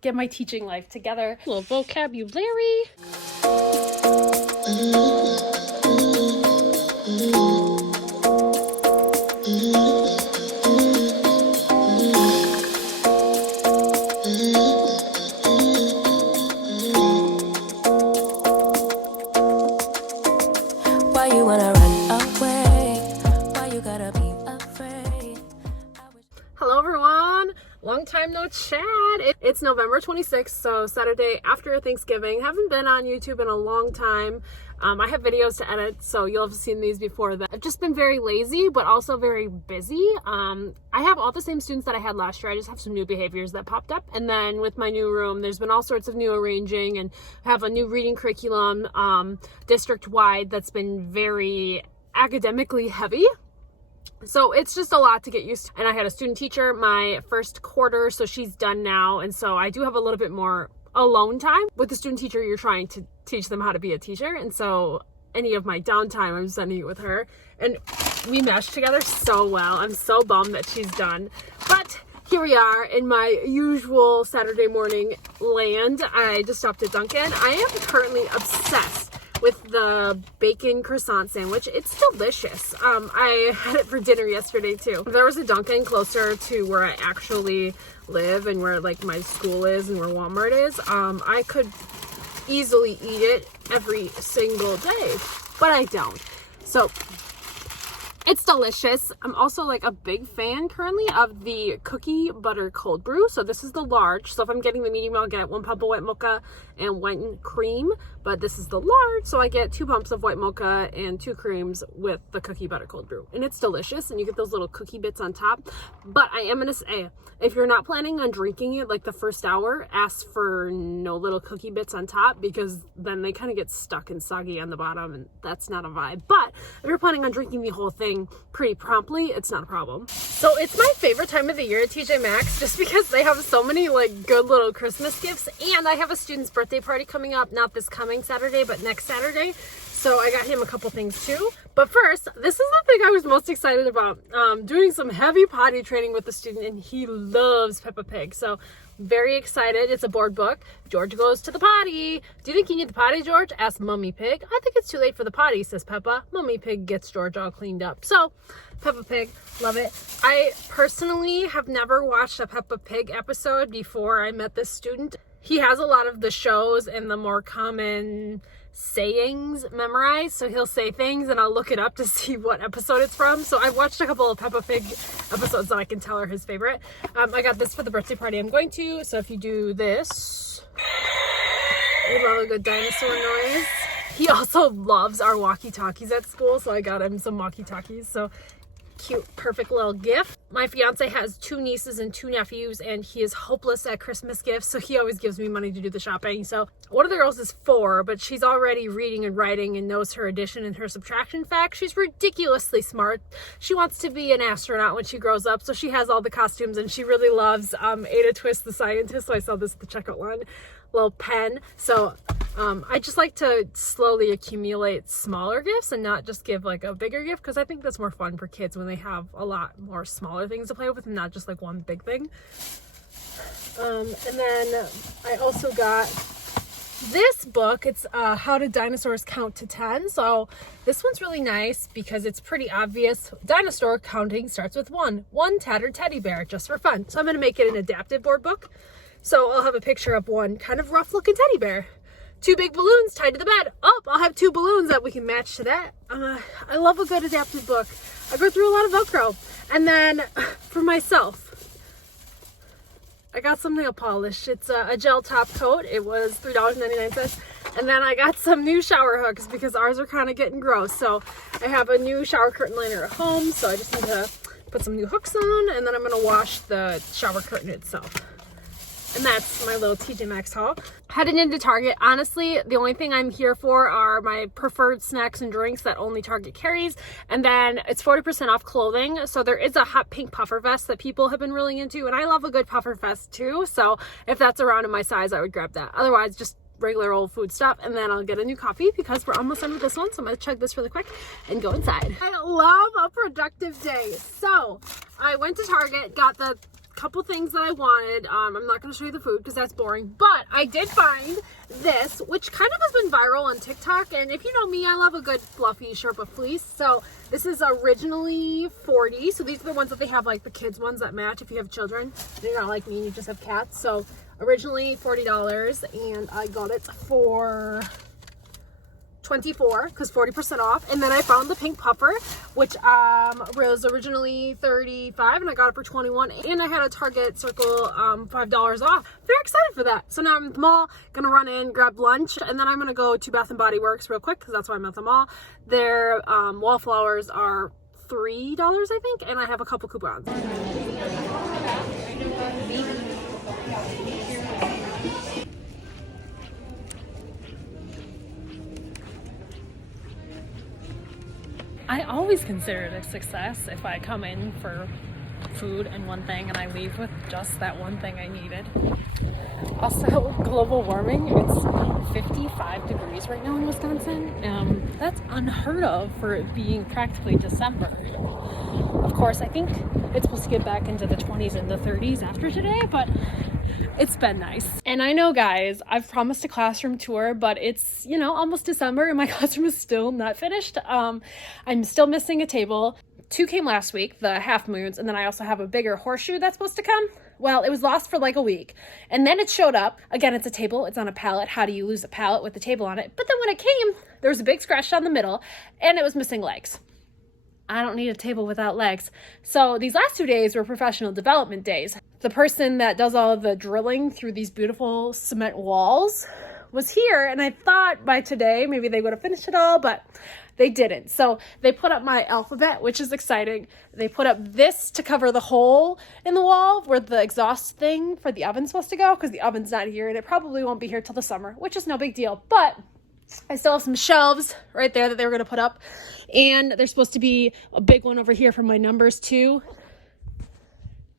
get my teaching life together. A little vocabulary. Why you wanna run away? Why you gotta be afraid? Hello everyone, long time no chat. It's November 26th, so Saturday after Thanksgiving. Haven't been on YouTube in a long time. I have videos to edit, so you'll have seen these before. That I've just been very lazy, but also very busy. I have all the same students that I had last year. I just have some new behaviors that popped up. And then with my new room, there's been all sorts of new arranging, and I have a new reading curriculum district-wide that's been very academically heavy. So it's just a lot to get used to. And I had a student teacher my first quarter, so she's done now. And so I do have a little bit more alone time. With the student teacher, you're trying to teach them how to be a teacher. And so any of my downtime, I'm spending it with her. And we mesh together so well. I'm so bummed that she's done. But here we are in my usual Saturday morning land. I just stopped at Dunkin. I am currently obsessed with the bacon croissant sandwich. It's delicious. I had it for dinner yesterday too. If there was a Dunkin closer to where I actually live and where like my school is and where Walmart is, I could easily eat it every single day, but I don't. So it's delicious. I'm also like a big fan currently of the cookie butter cold brew. So this is the large. So if I'm getting the medium, I'll get 1 pump of white mocha and 1 cream. But this is the large, so I get 2 pumps of white mocha and 2 creams with the cookie butter cold brew. And it's delicious, and you get those little cookie bits on top. But I am gonna say, if you're not planning on drinking it like the first hour, ask for no little cookie bits on top, because then they kind of get stuck and soggy on the bottom, and that's not a vibe. But if you're planning on drinking the whole thing pretty promptly, it's not a problem. So it's my favorite time of the year at TJ Maxx, just because they have so many like good little Christmas gifts, and I have a student's birthday party coming up, not this coming Saturday, but next Saturday. So I got him a couple things too. But first, this is the thing I was most excited about. Doing some heavy potty training with the student, and he loves Peppa Pig. So very excited. It's a board book. George goes to the potty. Do you think you need the potty, George? Asks Mummy Pig. I think it's too late for the potty, says Peppa. Mummy Pig gets George all cleaned up. So Peppa Pig, love it. I personally have never watched a Peppa Pig episode before I met this student. He has a lot of the shows and the more common sayings memorized, so he'll say things and I'll look it up to see what episode it's from. So I've watched a couple of Peppa Pig episodes that I can tell are his favorite. I got this for the birthday party I'm going to. So if you do this, we love a good dinosaur noise. He also loves our walkie-talkies at school, so I got him some walkie-talkies. So cute, perfect little gift. My fiance has 2 nieces and 2 nephews, and he is hopeless at Christmas gifts, so he always gives me money to do the shopping. So one of the girls is 4, but she's already reading and writing and knows her addition and her subtraction facts. She's ridiculously smart. She wants to be an astronaut when she grows up, so she has all the costumes, and she really loves Ada Twist the Scientist. So I saw this at the checkout line, little pen. So I just like to slowly accumulate smaller gifts and not just give like a bigger gift, because I think that's more fun for kids when they have a lot more smaller things to play with and not just like one big thing. And then I also got this book. It's How Did Dinosaurs Count to 10? So this one's really nice because it's pretty obvious. Dinosaur counting starts with 1 tattered teddy bear, just for fun. So I'm going to make it an adaptive board book. So I'll have a picture of 1 kind of rough looking teddy bear. 2 big balloons tied to the bed. Oh, I'll have 2 balloons that we can match to that. I love a good adaptive book. I go through a lot of Velcro. And then for myself, I got some nail polish. It's a gel top coat. It was $3.99. And then I got some new shower hooks because ours are kind of getting gross. So I have a new shower curtain liner at home. So I just need to put some new hooks on, and then I'm going to wash the shower curtain itself. And that's my little TJ Maxx haul. Heading into Target, honestly, the only thing I'm here for are my preferred snacks and drinks that only Target carries. And then it's 40% off clothing. So there is a hot pink puffer vest that people have been really into. And I love a good puffer vest too. So if that's around in my size, I would grab that. Otherwise, just regular old food stuff. And then I'll get a new coffee because we're almost done with this one. So I'm going to chug this really quick and go inside. I love a productive day. So I went to Target, got the couple things that I wanted. I'm not going to show you the food because that's boring, but I did find this, which kind of has been viral on TikTok. And if you know me, I love a good fluffy Sherpa fleece. So this is originally $40. So these are the ones that they have, like the kids ones that match if you have children. You're not like me and you just have cats. So originally $40, and I got it for $24 because 40% off. And then I found the pink puffer, which was originally $35, and I got it for $21. And I had a Target Circle $5 off. Very excited for that. So now I'm at the mall, gonna run in, grab lunch, and then I'm gonna go to Bath and Body Works real quick because that's why I'm at the mall. Their wallflowers are $3, I think, and I have a couple coupons. I always consider it a success if I come in for food and one thing and I leave with just that one thing I needed. Also, global warming, it's 55 degrees right now in Wisconsin. That's unheard of for it being practically December. Of course, I think it's supposed to get back into the 20s and the 30s after today, but it's been nice. And I know, guys, I've promised a classroom tour, but it's, you know, almost December and my classroom is still not finished. I'm still missing a table. 2 came last week, the half moons, and then I also have a bigger horseshoe that's supposed to come. Well, it was lost for like a week, and then it showed up. Again, it's a table, it's on a pallet. How do you lose a pallet with the table on it? But then when it came, there was a big scratch down the middle, and it was missing legs. I don't need a table without legs. So these last 2 days were professional development days. The person that does all of the drilling through these beautiful cement walls was here, and I thought by today maybe they would have finished it all, but they didn't. So they put up my alphabet, which is exciting. They put up this to cover the hole in the wall where the exhaust thing for the oven's supposed to go, because the oven's not here and it probably won't be here till the summer, which is no big deal. But I still have some shelves right there that they were going to put up, and there's supposed to be a big one over here for my numbers too.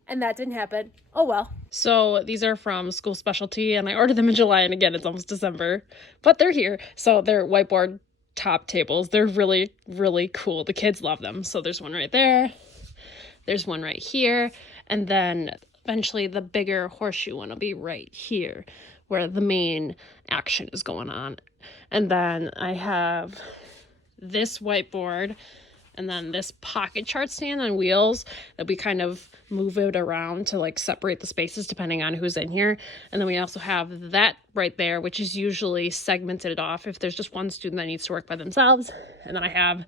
And that didn't happen. Oh well. So these are from School Specialty, and I ordered them in July, and again, it's almost December, but they're here. So they're whiteboard top tables. They're really, really cool. The kids love them. So there's one right there. There's one right here. And then eventually the bigger horseshoe one will be right here where the main action is going on. And then I have this whiteboard and then this pocket chart stand on wheels that we kind of move it around to like separate the spaces depending on who's in here. And then we also have that right there, which is usually segmented off if there's just one student that needs to work by themselves. And then I have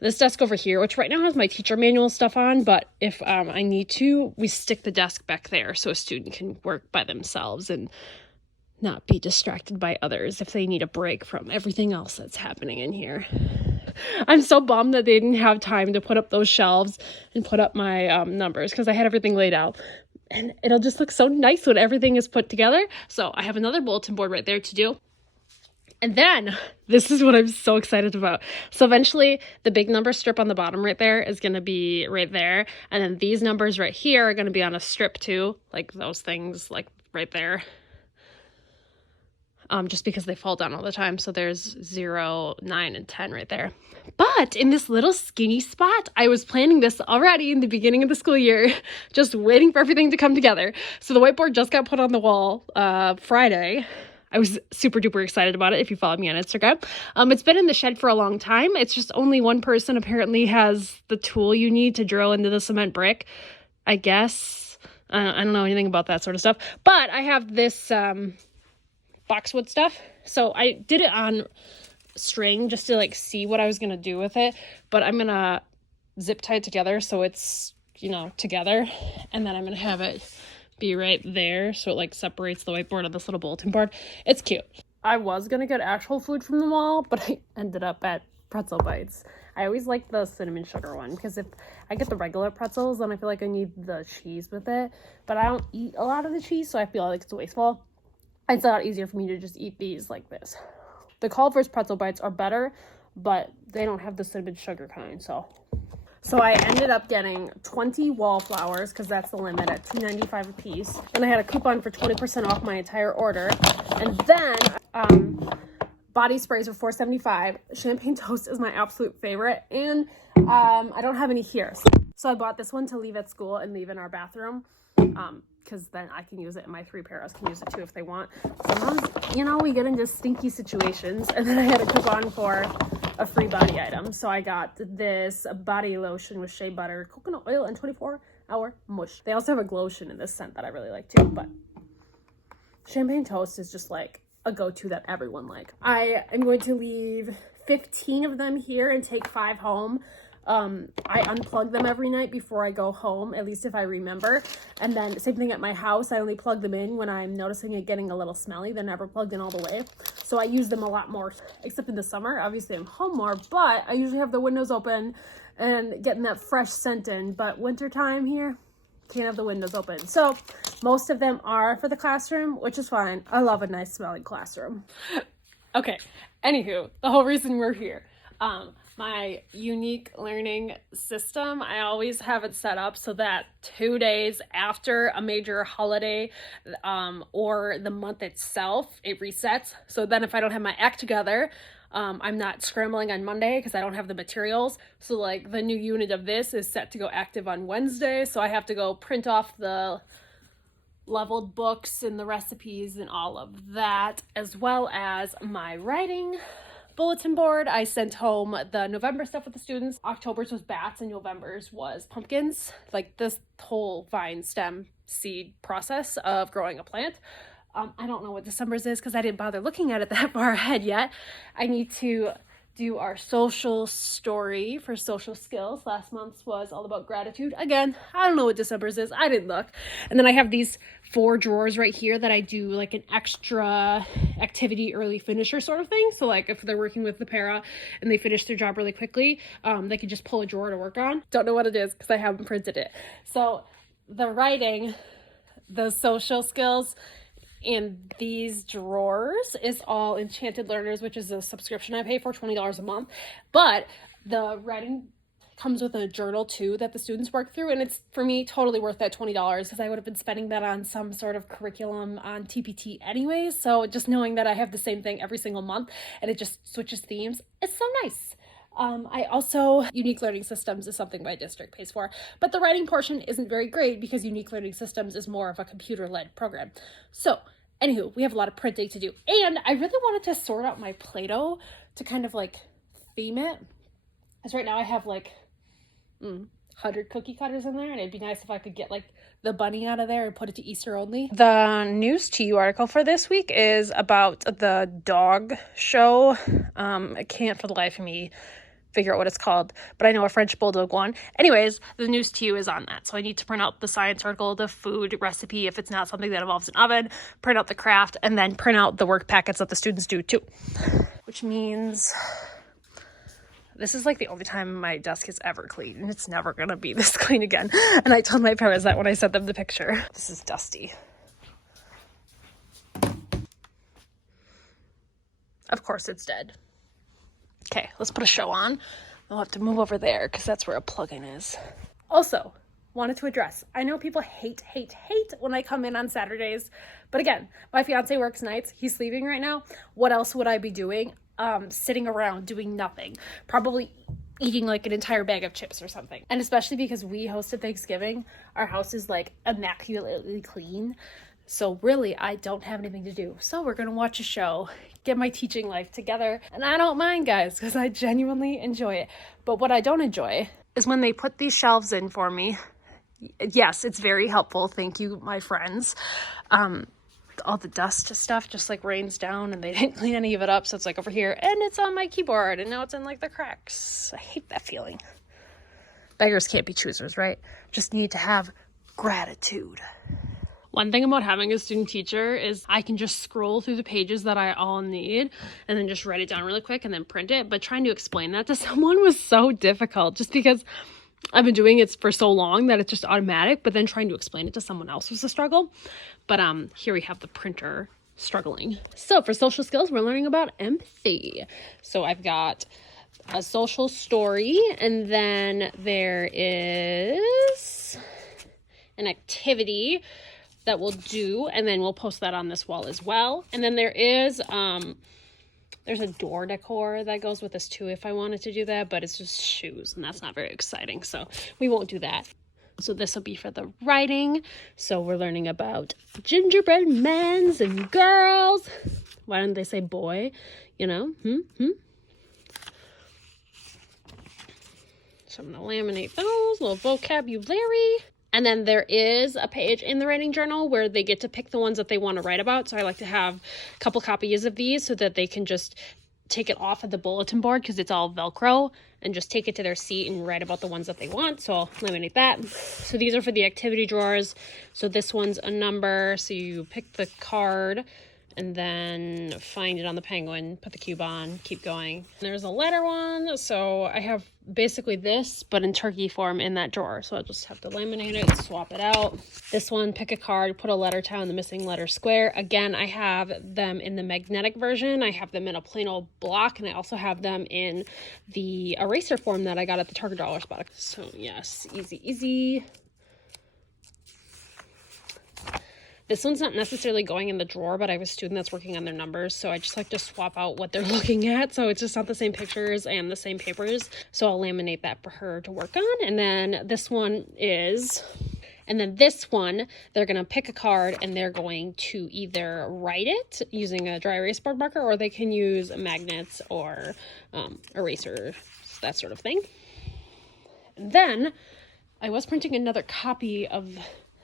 this desk over here, which right now has my teacher manual stuff on, but if I need to, we stick the desk back there so a student can work by themselves and not be distracted by others if they need a break from everything else that's happening in here. I'm so bummed that they didn't have time to put up those shelves and put up my numbers, because I had everything laid out. And it'll just look so nice when everything is put together. So I have another bulletin board right there to do. And then, this is what I'm so excited about. So eventually, the big number strip on the bottom right there is going to be right there. And then these numbers right here are going to be on a strip too. Like those things, like right there. Just because they fall down all the time. So there's 0, 9, and 10 right there. But in this little skinny spot, I was planning this already in the beginning of the school year, just waiting for everything to come together. So the whiteboard just got put on the wall Friday. I was super duper excited about it if you follow me on Instagram. It's been in the shed for a long time. It's just only one person apparently has the tool you need to drill into the cement brick, I guess. I don't know anything about that sort of stuff. But I have this boxwood stuff. So I did it on string just to like see what I was going to do with it. But I'm going to zip tie it together so it's, you know, together. And then I'm going to have it be right there so it like separates the whiteboard and this little bulletin board. It's cute. I was going to get actual food from the mall, but I ended up at Pretzel Bites. I always like the cinnamon sugar one because if I get the regular pretzels, then I feel like I need the cheese with it. But I don't eat a lot of the cheese, so I feel like it's wasteful. It's a lot easier for me to just eat these like this. The Culver's Pretzel Bites are better, but they don't have the cinnamon sugar kind, so I ended up getting 20 wallflowers because that's the limit at $2.95 a piece. And I had a coupon for 20% off my entire order. And then body sprays were $4.75. Champagne toast is my absolute favorite, and I don't have any here. So I bought this one to leave at school and leave in our bathroom. because then I can use it and my 3 paras can use it too if they want. Sometimes, you know, we get into stinky situations, and then I had a coupon for a free body item. So I got this body lotion with shea butter, coconut oil, and 24-hour mush. They also have a glotion in this scent that I really like too, but champagne toast is just like a go-to that everyone like. I am going to leave 15 of them here and take 5 home. I unplug them every night before I go home, at least if I remember. And then same thing at my house. I only plug them in when I'm noticing it getting a little smelly. They're never plugged in all the way. So I use them a lot more, except in the summer. Obviously I'm home more, but I usually have the windows open and getting that fresh scent in. But wintertime here, can't have the windows open. So most of them are for the classroom, which is fine. I love a nice smelling classroom. Okay, anywho, the whole reason we're here. My unique learning system, I always have it set up so that 2 days after a major holiday or the month itself, it resets. So then if I don't have my act together, I'm not scrambling on Monday because I don't have the materials. So like the new unit of this is set to go active on Wednesday. So I have to go print off the leveled books and the recipes and all of that, as well as my writing bulletin board. I sent home the November stuff with the students. October's was bats and November's was pumpkins. Like this whole vine stem seed process of growing a plant. I don't know what December's is because I didn't bother looking at it that far ahead yet. I need to do our social story for social skills. Last month's was all about gratitude. Again, I don't know what December's is. I didn't look. And then I have these 4 drawers right here that I do like an extra activity early finisher sort of thing. So like if they're working with the para and they finish their job really quickly, they can just pull a drawer to work on. Don't know what it is because I haven't printed it. So the writing, the social skills, and these drawers is all Enchanted Learners, which is a subscription I pay for, $20 a month. But the writing comes with a journal too that the students work through, and it's for me totally worth that $20 because I would have been spending that on some sort of curriculum on TPT anyways. So just knowing that I have the same thing every single month and it just switches themes, it's so nice. I also, Unique Learning Systems is something my district pays for, but the writing portion isn't very great because Unique Learning Systems is more of a computer-led program. So, anywho, we have a lot of printing to do, and I really wanted to sort out my Play-Doh to kind of like theme it, because right now I have like 100 cookie cutters in there, and it'd be nice if I could get like the bunny out of there and put it to Easter only. The news to you article for this week is about the dog show. I can't for the life of me figure out what it's called, but I know a French bulldog one. Anyways, the news to you is on that. So I need to print out the science article, the food recipe, if it's not something that involves an oven, print out the craft, and then print out the work packets that the students do too. Which means this is like the only time my desk is ever clean, and it's never gonna be this clean again. And I told my parents that when I sent them the picture. This is dusty. Of course it's dead. Okay, let's put a show on. I'll have to move over there because that's where a plug-in is. Also, wanted to address, I know people hate when I come in on Saturdays, but again, my fiance works nights. He's sleeping right now. What else would I be doing? Sitting around doing nothing. Probably eating like an entire bag of chips or something. And especially because we hosted Thanksgiving, our house is like immaculately clean. So really, I don't have anything to do. So we're gonna watch a show, get my teaching life together. And I don't mind, guys, because I genuinely enjoy it. But what I don't enjoy is when they put these shelves in for me. Yes, it's very helpful. Thank you, my friends. All the dust stuff just like rains down and they didn't clean any of it up. So it's like over here and it's on my keyboard and now it's in like the cracks. I hate that feeling. Beggars can't be choosers, right? Just need to have gratitude. One thing about having a student teacher is I can just scroll through the pages that I all need and then just write it down really quick and then print it. But trying to explain that to someone was so difficult just because I've been doing it for so long that it's just automatic, but then trying to explain it to someone else was a struggle. But here we have the printer struggling. So for social skills, we're learning about empathy. So I've got a social story, and then there is an activity that we'll do, and then we'll post that on this wall as well. And then there is there's a door decor that goes with this too if I wanted to do that, but it's just shoes and that's not very exciting, so we won't do that. So this will be for the writing. So we're learning about gingerbread men's and girls. Why don't they say boy? You know? So I'm going to laminate those, little vocabulary. And then there is a page in the writing journal where they get to pick the ones that they want to write about. So I like to have a couple copies of these so that they can just take it off of the bulletin board because it's all Velcro and just take it to their seat and write about the ones that they want. So I'll laminate that. So these are for the activity drawers. So this one's a number. So you pick the card and then find it on the penguin, put the cube on, keep going. There's a letter one. So I have basically this, but in turkey form in that drawer. So I'll just have to laminate it, swap it out. This one, pick a card, put a letter tile in the missing letter square. Again, I have them in the magnetic version. I have them in a plain old block, and I also have them in the eraser form that I got at the Target dollar spot. So yes, easy, easy. This one's not necessarily going in the drawer, but I have a student that's working on their numbers, so I just like to swap out what they're looking at. So it's just not the same pictures and the same papers. So I'll laminate that for her to work on. And then this one, they're going to pick a card and they're going to either write it using a dry erase board marker, or they can use magnets or erasers, that sort of thing. And then I was printing another copy of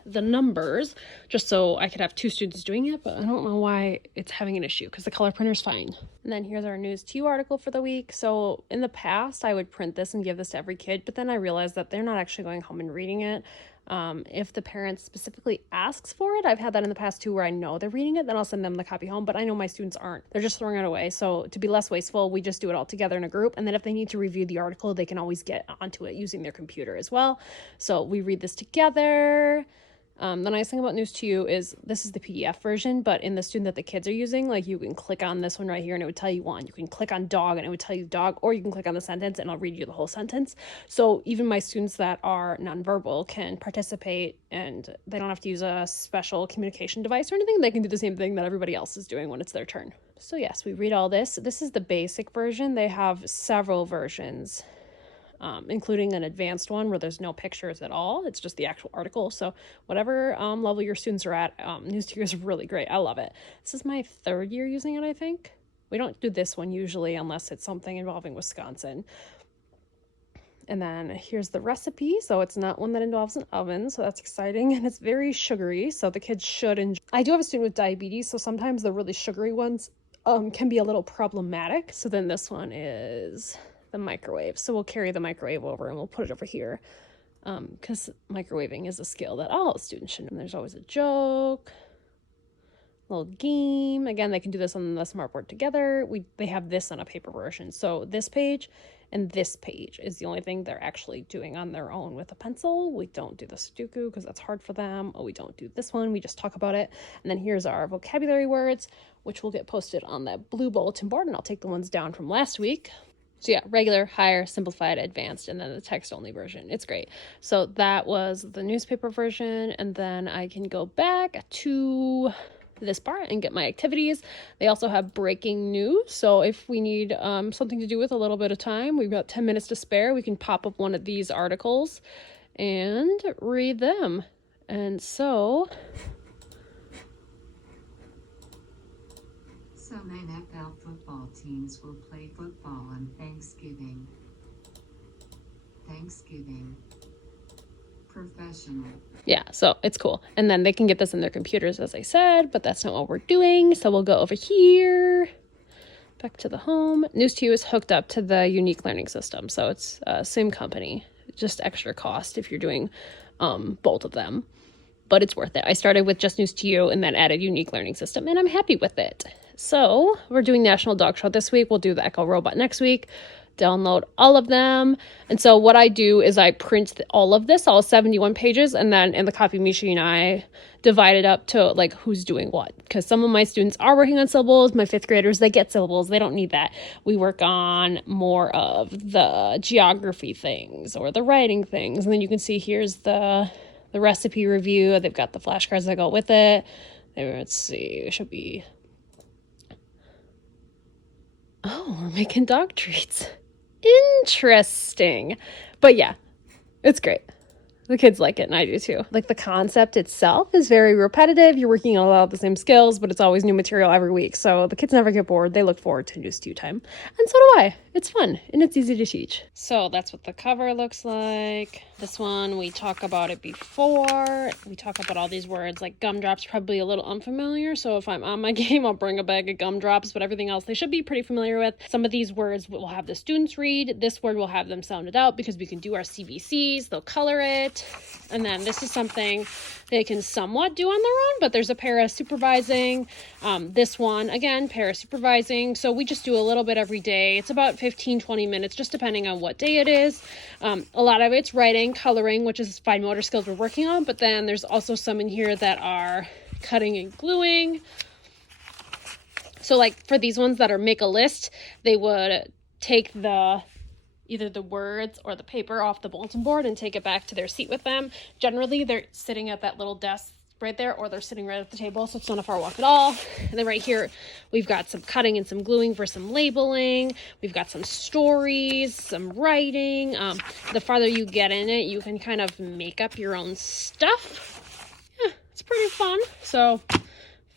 the numbers just so I could have two students doing it, but I don't know why it's having an issue because the color printer's fine. And then here's our news to you article for the week. So in the past I would print this and give this to every kid, but then I realized that they're not actually going home and reading it. If the parent specifically asks for it, I've had that in the past too, where I know they're reading it, then I'll send them the copy home, but I know my students aren't. They're just throwing it away. So to be less wasteful, we just do it all together in a group. And then if they need to review the article, they can always get onto it using their computer as well. So we read this together. The nice thing about News to You is this is the PDF version, but in the student that the kids are using, like you can click on this one right here and it would tell you one. You can click on dog and it would tell you dog, or you can click on the sentence and I'll read you the whole sentence. So even my students that are nonverbal can participate and they don't have to use a special communication device or anything. They can do the same thing that everybody else is doing when it's their turn. So yes, we read all this. This is the basic version. They have several versions. Including an advanced one where there's no pictures at all. It's just the actual article. So whatever level your students are at, News to You is really great. I love it. This is my third year using it, I think. We don't do this one usually unless it's something involving Wisconsin. And then here's the recipe. So it's not one that involves an oven, so that's exciting. And it's very sugary, so the kids should enjoy. I do have a student with diabetes, so sometimes the really sugary ones can be a little problematic. So then this one is the microwave. So we'll carry the microwave over and we'll put it over here because microwaving is a skill that all students should know. And there's always a joke, little game. Again, they can do this on the smartboard together. They have this on a paper version. So this page and this page is the only thing they're actually doing on their own with a pencil. We don't do the Sudoku because that's hard for them. We don't do this one. We just talk about it. And then here's our vocabulary words, which will get posted on that blue bulletin board. And I'll take the ones down from last week. So yeah, regular, higher, simplified, advanced, and then the text-only version. It's great. So that was the newspaper version, and then I can go back to this part and get my activities. They also have breaking news. So if we need something to do with a little bit of time, we've got 10 minutes to spare, we can pop up one of these articles and read them. And so some NFL football teams will play football on Thanksgiving. Professional. Yeah, so it's cool. And then they can get this in their computers, as I said, but that's not what we're doing. So we'll go over here, back to the home. News to You is hooked up to the unique learning system. So it's same company, just extra cost if you're doing both of them. But it's worth it. I started with just News to You and then added unique learning system, and I'm happy with it. So we're doing National Dog Show this week. We'll do the Echo Robot next week. Download all of them. And so what I do is I print all of this, all 71 pages, and then in the copy machine I divide it up to like who's doing what, because some of my students are working on syllables. My fifth graders, they get syllables, they don't need that. We work on more of the geography things or the writing things. And then you can see here's the recipe review. They've got the flashcards that go with it. Let's see, it should be, oh, we're making dog treats. Interesting. But yeah, it's great. The kids like it, and I do too. Like, the concept itself is very repetitive. You're working on a lot of the same skills, but it's always new material every week. So the kids never get bored. They look forward to new stew time. And so do I. It's fun, and it's easy to teach. So that's what the cover looks like. This one, we talk about it before. We talk about all these words. Like, gumdrops, probably a little unfamiliar. So if I'm on my game, I'll bring a bag of gumdrops, but everything else they should be pretty familiar with. Some of these words we'll have the students read. This word we'll have them sound it out because we can do our CVCs. They'll color it. And then this is something they can somewhat do on their own, but there's a para supervising. This one, again, para supervising. So we just do a little bit every day. It's about 15-20 minutes, just depending on what day it is. A lot of it's writing, coloring, which is fine motor skills we're working on, but then there's also some in here that are cutting and gluing. So like for these ones that are make a list, they would take either the words or the paper off the bulletin board and take it back to their seat with them. Generally, they're sitting at that little desk right there, or they're sitting right at the table, so it's not a far walk at all. And then right here, we've got some cutting and some gluing for some labeling. We've got some stories, some writing. The farther you get in it, you can kind of make up your own stuff. Yeah, it's pretty fun. So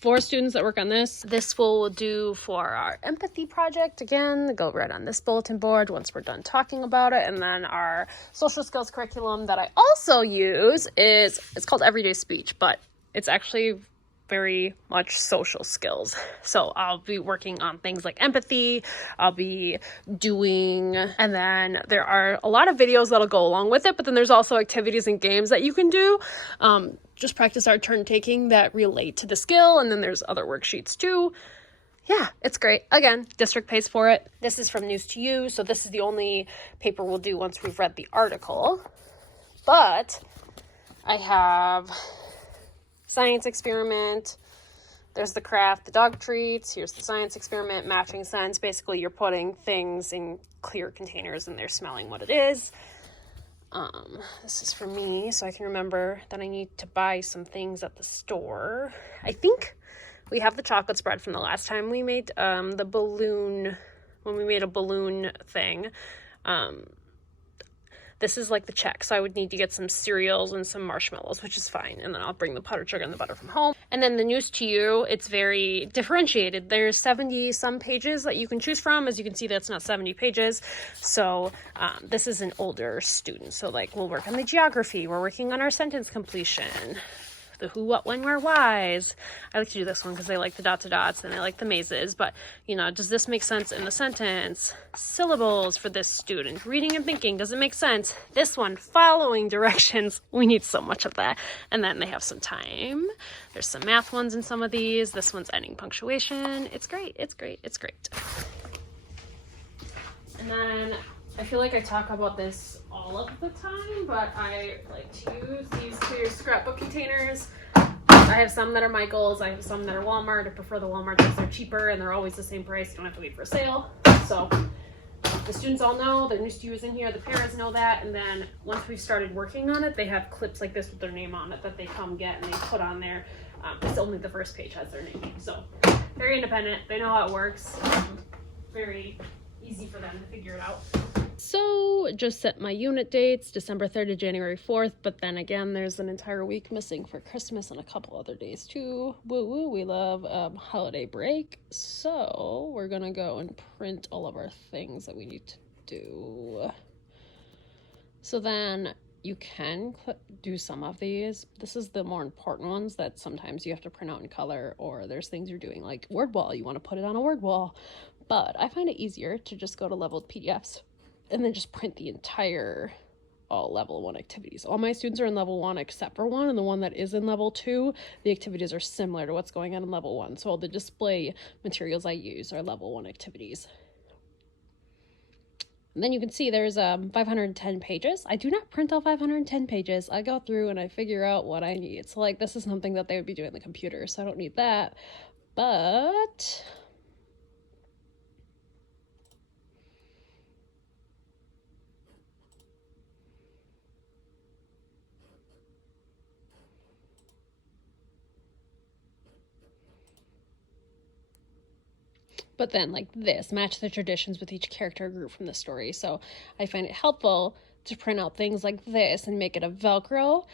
4 students that work on this. This we'll do for our empathy project. Again, go right on this bulletin board once we're done talking about it. And then our social skills curriculum that I also use it's called Everyday Speech, but it's actually very much social skills. So I'll be working on things like empathy, I'll be doing, and then there are a lot of videos that'll go along with it, but then there's also activities and games that you can do. Just practice our turn taking that relate to the skill, and then there's other worksheets too. Yeah, it's great. Again, district pays for it. This is from News to You, so this is the only paper we'll do once we've read the article. But I have science experiment, there's the craft, the dog treats, here's the science experiment, matching scents. Basically, you're putting things in clear containers and they're smelling what it is. This is for me, so I can remember that I need to buy some things at the store. I think we have the chocolate spread from the last time we made the balloon, when we made a balloon thing. This is like the check, so I would need to get some cereals and some marshmallows, which is fine. And then I'll bring the powdered sugar and the butter from home. And then the News to You, it's very differentiated. There's 70 some pages that you can choose from. As you can see, that's not 70 pages. So this is an older student. So like we'll work on the geography. We're working on our sentence completion. The who, what, when, where, whys. I like to do this one because they like the dots to dots and they like the mazes. But, you know, does this make sense in the sentence? Syllables for this student. Reading and thinking. Does it make sense? This one, following directions. We need so much of that. And then they have some time. There's some math ones in some of these. This one's ending punctuation. It's great. It's great. It's great. And then I feel like I talk about this all of the time, but I like to use these clear scrapbook containers. I have some that are Michael's, I have some that are Walmart. I prefer the Walmart because they're cheaper and they're always the same price. You don't have to wait for a sale. So the students all know, they're used to using here, the parents know that, and then once we've started working on it, they have clips like this with their name on it that they come get and they put on there. It's only the first page has their name. So very independent, they know how it works. Very easy for them to figure it out. So just set my unit dates, December 3rd to January 4th, but then again, there's an entire week missing for Christmas and a couple other days too. Woo woo, we love holiday break. So we're gonna go and print all of our things that we need to do. So then you can do some of these. This is the more important ones that sometimes you have to print out in color, or there's things you're doing like word wall, you want to put it on a word wall. But I find it easier to just go to leveled PDFs and then just print the entire all level 1 activities. All my students are in level 1 except for one, and the one that is in level 2, the activities are similar to what's going on in level 1. So all the display materials I use are level 1 activities. And then you can see there's 510 pages. I do not print all 510 pages. I go through and I figure out what I need. So like this is something that they would be doing on the computer, so I don't need that. But then like this, match the traditions with each character group from the story. So I find it helpful to print out things like this and make it a Velcro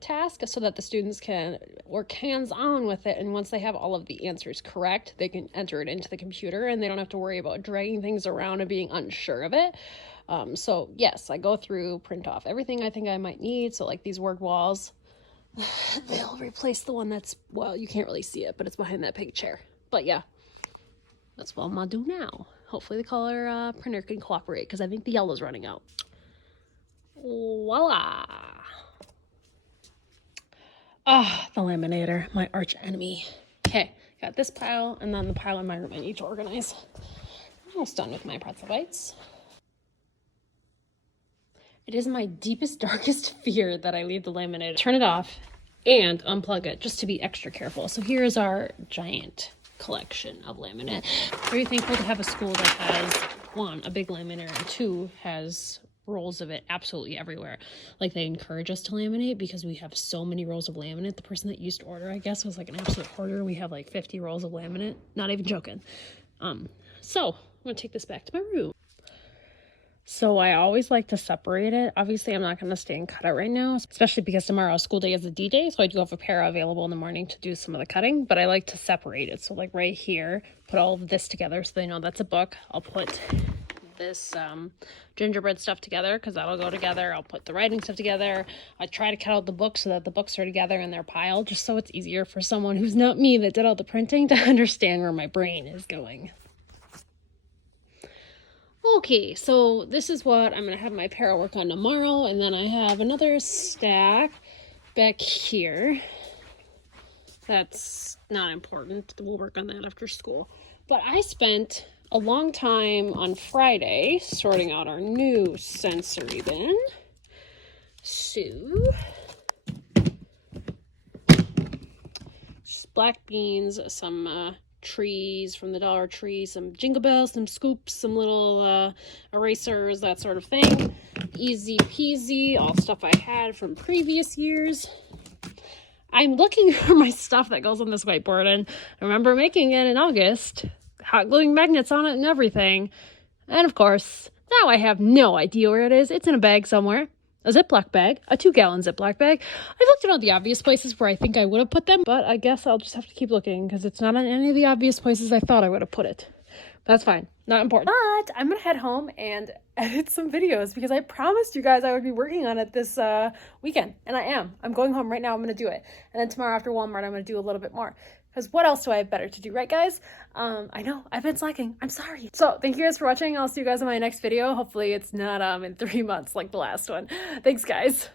task so that the students can work hands-on with it. And once they have all of the answers correct, they can enter it into the computer and they don't have to worry about dragging things around and being unsure of it. So yes, I go through, print off everything I think I might need. So like these word walls, they'll replace the one that's, well, you can't really see it, but it's behind that pink chair. But yeah, that's what I'm gonna do now. Hopefully the color printer can cooperate because I think the yellow's running out. Voila! Ah, the laminator, my arch enemy. Okay, got this pile and then the pile in my room I need to organize. Almost done with my pretzel bites. It is my deepest, darkest fear that I leave the laminator, turn it off, and unplug it just to be extra careful. So here's our giant collection of laminate. Very thankful to have a school that has, one, a big laminator, and two, has rolls of it absolutely everywhere. Like they encourage us to laminate because we have so many rolls of laminate. The person that used to order, I guess, was like an absolute hoarder. We have like 50 rolls of laminate. Not even joking. So I'm gonna take this back to my room. So I always like to separate it. Obviously, I'm not going to stay and cut it right now, especially because tomorrow school day is a D-Day. So I do have a pair available in the morning to do some of the cutting, but I like to separate it. So like right here, put all of this together so they know that's a book. I'll put this gingerbread stuff together because that'll go together. I'll put the writing stuff together. I try to cut out the books so that the books are together in their pile, just so it's easier for someone who's not me that did all the printing to understand where my brain is going. Okay, so this is what I'm going to have my para work on tomorrow, and then I have another stack back here. That's not important. We'll work on that after school. But I spent a long time on Friday sorting out our new sensory bin. So, just black beans, some trees from the Dollar Tree, some jingle bells, some scoops, some little erasers, that sort of thing. Easy peasy, all stuff I had from previous years. I'm looking for my stuff that goes on this whiteboard, and I remember making it in August, hot gluing magnets on it and everything. And of course, now I have no idea where it is. It's in a bag somewhere. A Ziploc bag, a 2-gallon Ziploc bag. I've looked at all the obvious places where I think I would have put them, but I guess I'll just have to keep looking because it's not in any of the obvious places I thought I would have put it. That's fine. Not important. But I'm going to head home and edit some videos because I promised you guys I would be working on it this weekend. And I am. I'm going home right now. I'm going to do it. And then tomorrow after Walmart, I'm going to do a little bit more. Because what else do I have better to do, right, guys? I know, I've been slacking. I'm sorry. So, thank you guys for watching. I'll see you guys in my next video. Hopefully it's not in 3 months like the last one. Thanks, guys.